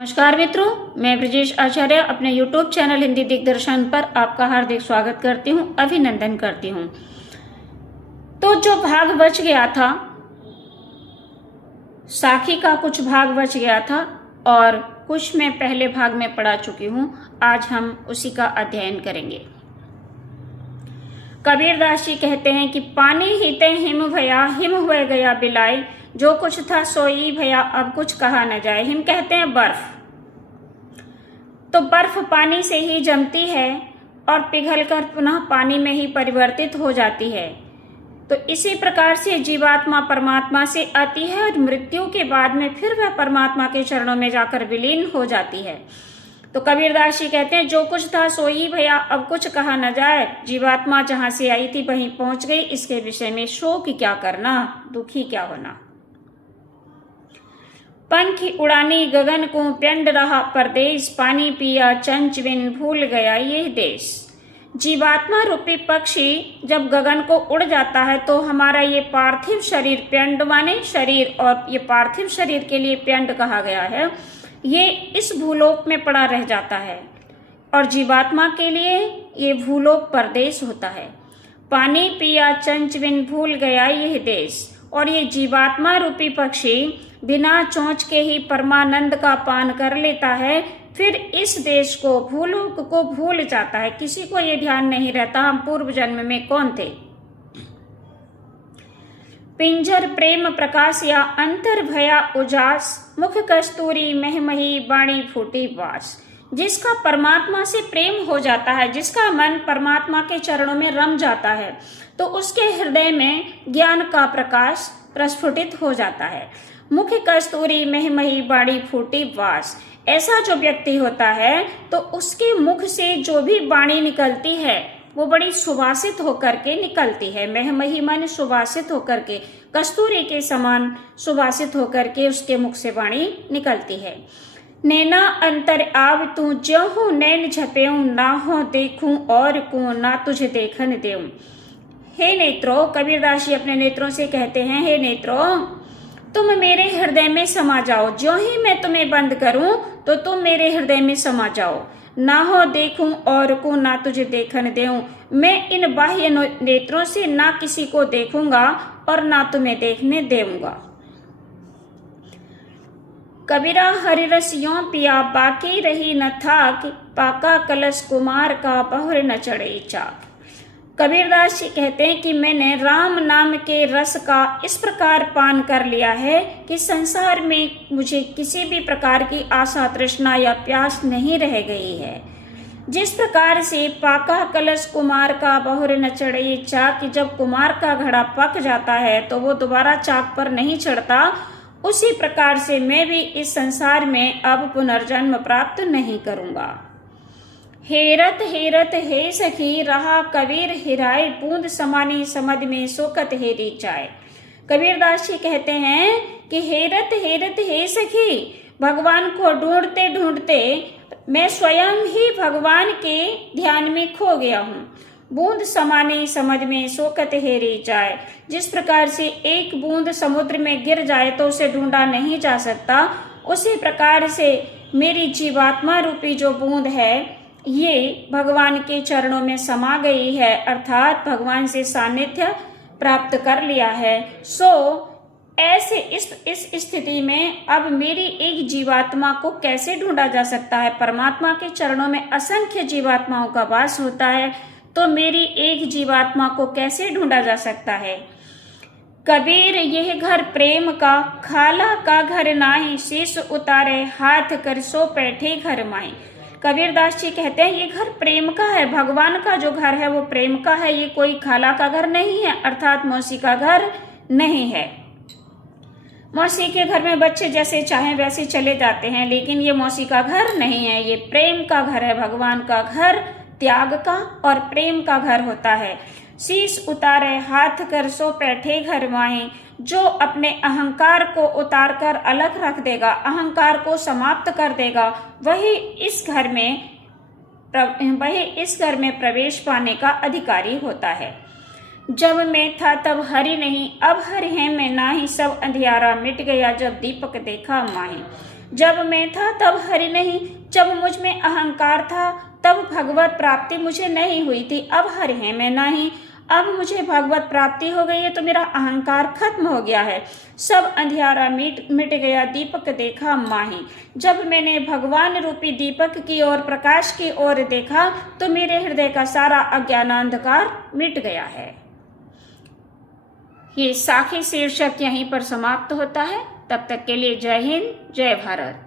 नमस्कार मित्रों, मैं ब्रजेश आचार्य अपने YouTube चैनल हिंदी दिग्दर्शन पर आपका हार्दिक स्वागत करती हूँ, अभिनंदन करती हूँ। तो जो भाग बच गया था, साखी का कुछ भाग बच गया था और कुछ मैं पहले भाग में पढ़ा चुकी हूँ। आज हम उसी का अध्ययन करेंगे। कबीरदास जी कहते हैं कि पानी हिते हिम भया, हिम हुए गया बिलाई, जो कुछ था सोई भया, अब कुछ कहा न जाए। हिम कहते हैं बर्फ। तो बर्फ पानी से ही जमती है और पिघलकर पुनः पानी में ही परिवर्तित हो जाती है। तो इसी प्रकार से जीवात्मा परमात्मा से आती है और मृत्यु के बाद में फिर वह परमात्मा के चरणों में जाकर विलीन हो जाती है। तो कबीरदास जी कहते हैं जो कुछ था सोई भया, अब कुछ कहा न जाए। जीवात्मा जहां से आई थी वहीं पहुंच गई, इसके विषय में शोक क्या करना, दुखी क्या होना। पंखी उड़ानी गगन को, प्यंड रहा परदेश, पानी पिया चंच बिन, भूल गया ये देश। जीवात्मा रूपी पक्षी जब गगन को उड़ जाता है तो हमारा ये पार्थिव शरीर, प्यंड माने शरीर, और ये पार्थिव शरीर के लिए प्यंड कहा गया है, ये इस भूलोक में पड़ा रह जाता है और जीवात्मा के लिए ये भूलोक परदेश होता है। पानी पिया चंच बिन, भूल गया यह देश। और ये जीवात्मा रूपी पक्षी बिना चोंच के ही परमानंद का पान कर लेता है, फिर इस देश को, भूलोक को भूल जाता है। किसी को ये ध्यान नहीं रहता हम पूर्व जन्म में कौन थे। पिंजर प्रेम प्रकाश या अंतर भया उजास, मुख कस्तूरी महमही, बाणी फूटी बास। जिसका परमात्मा से प्रेम हो जाता है, जिसका मन परमात्मा के चरणों में रम जाता है, तो उसके हृदय में ज्ञान का प्रकाश प्रस्फुटित हो जाता है। मुख कस्तूरी महमही, बाणी फूटी वास। ऐसा जो व्यक्ति होता है तो उसके मुख से जो भी वाणी निकलती है वो बड़ी सुवासित होकर के निकलती है। महमही माने सुवासित होकर के, कस्तूरी के समान सुवासित होकर के उसके मुख से वाणी निकलती है। नैना अंतर आव तू, ज्यों हूँ नैन झपेऊं, ना हो देखूं और को, ना तुझे देखन देऊं। हे नेत्रों, कबीरदास जी अपने नेत्रों से कहते हैं, हे नेत्रों तुम मेरे हृदय में समा जाओ। ज्यों ही मैं तुम्हें बंद करूं तो तुम मेरे हृदय में समा जाओ। ना हो देखूं और को, ना तुझे देखन देऊं। मैं इन बाह्य नेत्रों से ना किसी को देखूंगा और ना तुम्हें देखने देऊंगा। कबीरा हरिरस यों पिया, बाकी रही न थाक, पाका कलश कुमार का, बहुर न चढ़े चाक। कबीरदास जी कहते हैं कि मैंने राम नाम के रस का इस प्रकार पान कर लिया है कि संसार में मुझे किसी भी प्रकार की आशा, तृष्णा या प्यास नहीं रह गई है। जिस प्रकार से पाका कलश कुमार का, बहुर न चढ़े चाक, कि जब कुमार का घड़ा पक जाता है तो वो दोबारा चाक पर नहीं चढ़ता, उसी प्रकार से मैं भी इस संसार में अब पुनर्जन्म प्राप्त नहीं करूंगा। हेरत हेरत हे सखी, रहा कबीर हिराए, बूंद समानी समझ में, सोकत हेरी चाय। कबीरदास जी कहते हैं कि हेरत हेरत हे सखी, भगवान को ढूंढते ढूंढते मैं स्वयं ही भगवान के ध्यान में खो गया हूँ। बूंद समानी समझ में, सोकत हेरी जाए। जिस प्रकार से एक बूंद समुद्र में गिर जाए तो उसे ढूंढा नहीं जा सकता, उसी प्रकार से मेरी जीवात्मा रूपी जो बूंद है ये भगवान के चरणों में समा गई है, अर्थात भगवान से सानिध्य प्राप्त कर लिया है। सो ऐसे इस स्थिति में अब मेरी एक जीवात्मा को कैसे ढूंढा जा सकता है। परमात्मा के चरणों में असंख्य जीवात्माओं का वास होता है, तो मेरी एक जीवात्मा को कैसे ढूंढा जा सकता है। कबीर यह घर प्रेम का, खाला का घर नाई, शीश उतारे हाथ कर, सो बैठे घर माई। कबीरदास जी कहते हैं ये घर प्रेम का है, भगवान का जो घर है वो प्रेम का है, ये कोई खाला का घर नहीं है, अर्थात मौसी का घर नहीं है। मौसी के घर में बच्चे जैसे चाहें वैसे चले जाते हैं, लेकिन ये मौसी का घर नहीं है, ये प्रेम का घर है। भगवान का घर त्याग का और प्रेम का घर होता है। शीश उतारे हाथ कर, सो बैठे घर माही। जो अपने अहंकार को उतार कर अलग रख देगा, अहंकार को समाप्त कर देगा, वही इस घर में प्रवेश पाने का अधिकारी होता है। जब मैं था तब हरि नहीं, अब हरि है मैं नाही, सब अंधियारा मिट गया जब दीपक देखा माही। जब मैं था तब हरि नहीं, जब मुझ में अहंकार था तब भगवत प्राप्ति मुझे नहीं हुई थी। अब हरि है मैं नहीं, अब मुझे भगवत प्राप्ति हो गई है तो मेरा अहंकार खत्म हो गया है। सब अंधियारा मिट गया, दीपक देखा माही। जब मैंने भगवान रूपी दीपक की ओर, प्रकाश की ओर देखा तो मेरे हृदय का सारा अज्ञानांधकार मिट गया है। ये साखी शीर्षक यहीं पर समाप्त होता है। तब तक के लिए जय हिंद, जय भारत।